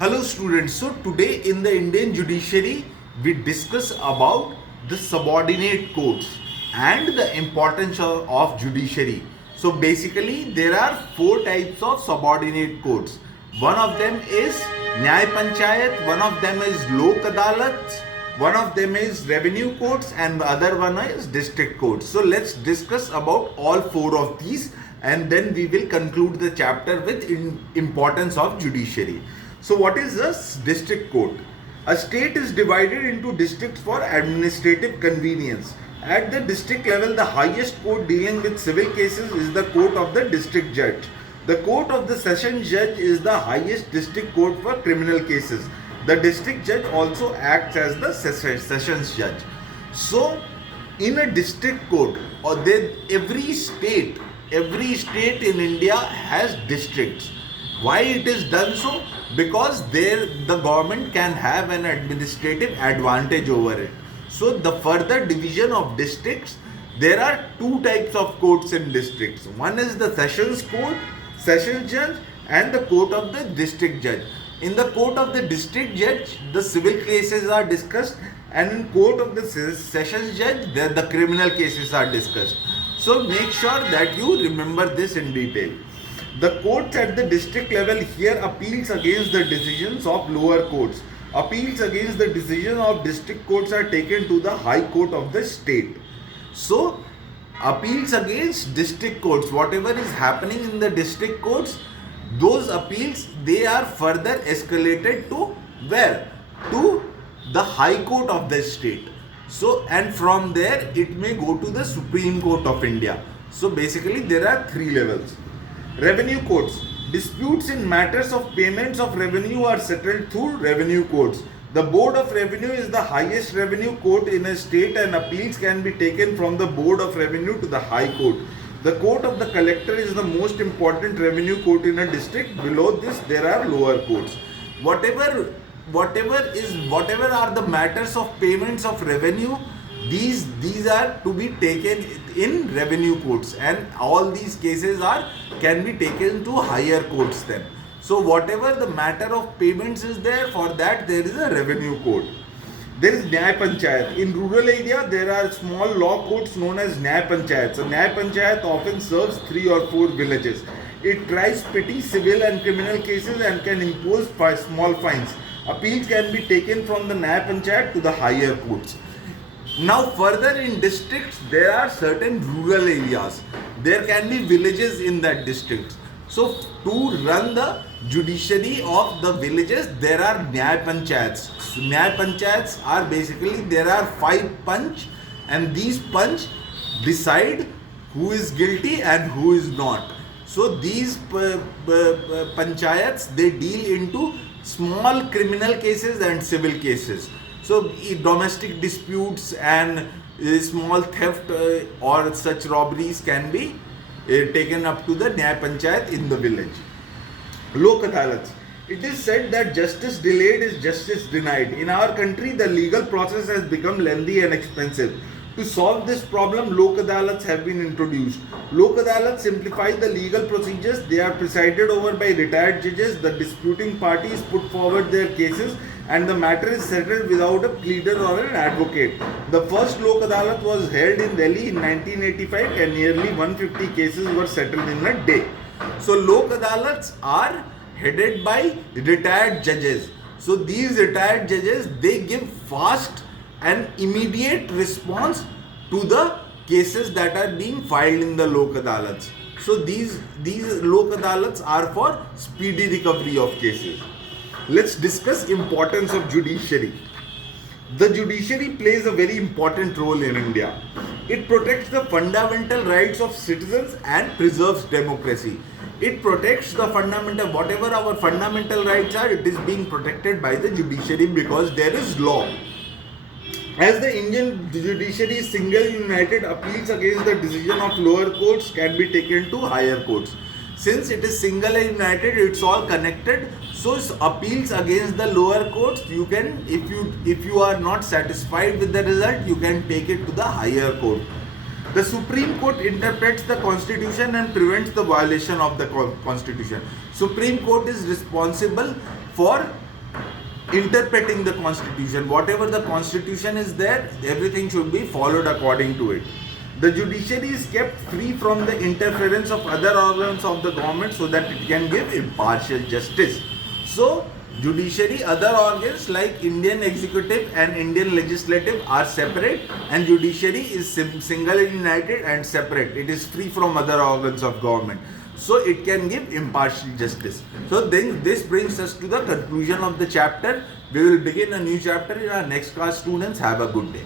Hello students, so today in the Indian judiciary we discuss about the subordinate courts and the importance of judiciary. So basically there are four types of subordinate courts. One of them is Nyay Panchayat, one of them is Lok Adalats, one of them is revenue courts and the other one is district courts. So let's discuss about all four of these and then we will conclude the chapter with importance of judiciary. So what is a district court? A state is divided into districts for administrative convenience. At the district level, the highest court dealing with civil cases is the court of the district judge. The court of the session judge is the highest district court for criminal cases. The district judge also acts as the sessions judge. So in a district court, every state in India has districts. Why it is done so? Because there the government can have an administrative advantage over it. So the further division of districts, there are two types of courts in districts. One is the sessions court, sessions judge, and the court of the district judge. In the court of the district judge, the civil cases are discussed, and in court of the sessions judge, the criminal cases are discussed. So make sure that you remember this in detail. The courts at the district level hear appeals against the decisions of lower courts. Appeals against the decision of district courts are taken to the High Court of the state. So, appeals against district courts, whatever is happening in the district courts, those appeals, they are further escalated to where? To the High Court of the state. So, and from there, it may go to the Supreme Court of India. So, basically, there are three levels. Revenue courts. Disputes in matters of payments of revenue are settled through revenue courts. The Board of Revenue is the highest revenue court in a state and appeals can be taken from the Board of Revenue to the High Court. The Court of the Collector is the most important revenue court in a district. Below this, there are lower courts. Whatever are the matters of payments of revenue, these are to be taken in revenue courts, and all these cases can be taken to higher courts then. So whatever the matter of payments is there, for that there is a revenue court. There is Nyay Panchayat. In rural area, there are small law courts known as Nyay Panchayat. So Nyay Panchayat often serves 3 or 4 villages. It tries petty civil and criminal cases and can impose small fines. Appeals can be taken from the Nyay Panchayat to the higher courts. Now further in districts, there are certain rural areas. There can be villages in that district. So to run the judiciary of the villages, there are Nyay Panchayats. So Nyay Panchayats are basically, there are 5 panch, and these panch decide who is guilty and who is not. So these panchayats, they deal into small criminal cases and civil cases. So domestic disputes and small theft or such robberies can be taken up to the Nyay Panchayat in the village. Lok Adalats. It is said that justice delayed is justice denied. In our country, the legal process has become lengthy and expensive. To solve this problem, Lok Adalats have been introduced. Lok Adalats simplify the legal procedures. They are presided over by retired judges. The disputing parties put forward their cases and the matter is settled without a pleader or an advocate. The first Lok Adalat was held in Delhi in 1985 and nearly 150 cases were settled in a day. So Lok Adalats are headed by retired judges. So these retired judges, they give fast and immediate response to the cases that are being filed in the Lok Adalats. So these Lok Adalats are for speedy recovery of cases. Let's discuss importance of judiciary. The judiciary plays a very important role in India. It protects the fundamental rights of citizens and preserves democracy. It protects the fundamental, whatever our fundamental rights are, it is being protected by the judiciary because there is law. As the Indian judiciary is single united, appeals against the decision of lower courts can be taken to higher courts. Since it is single and united, it's all connected. So appeals against the lower courts, you can, if you are not satisfied with the result, you can take it to the higher court. The Supreme Court interprets the Constitution and prevents the violation of the Constitution. Supreme Court is responsible for interpreting the constitution. Whatever the constitution is there, everything should be followed according to it. The judiciary is kept free from the interference of other organs of the government so that it can give impartial justice. So judiciary, other organs like Indian executive and Indian legislative are separate, and judiciary is single, united and separate. It is free from other organs of government, so it can give impartial justice. So then this brings us to the conclusion of the chapter. We will begin a new chapter in our next class. Students, have a good day.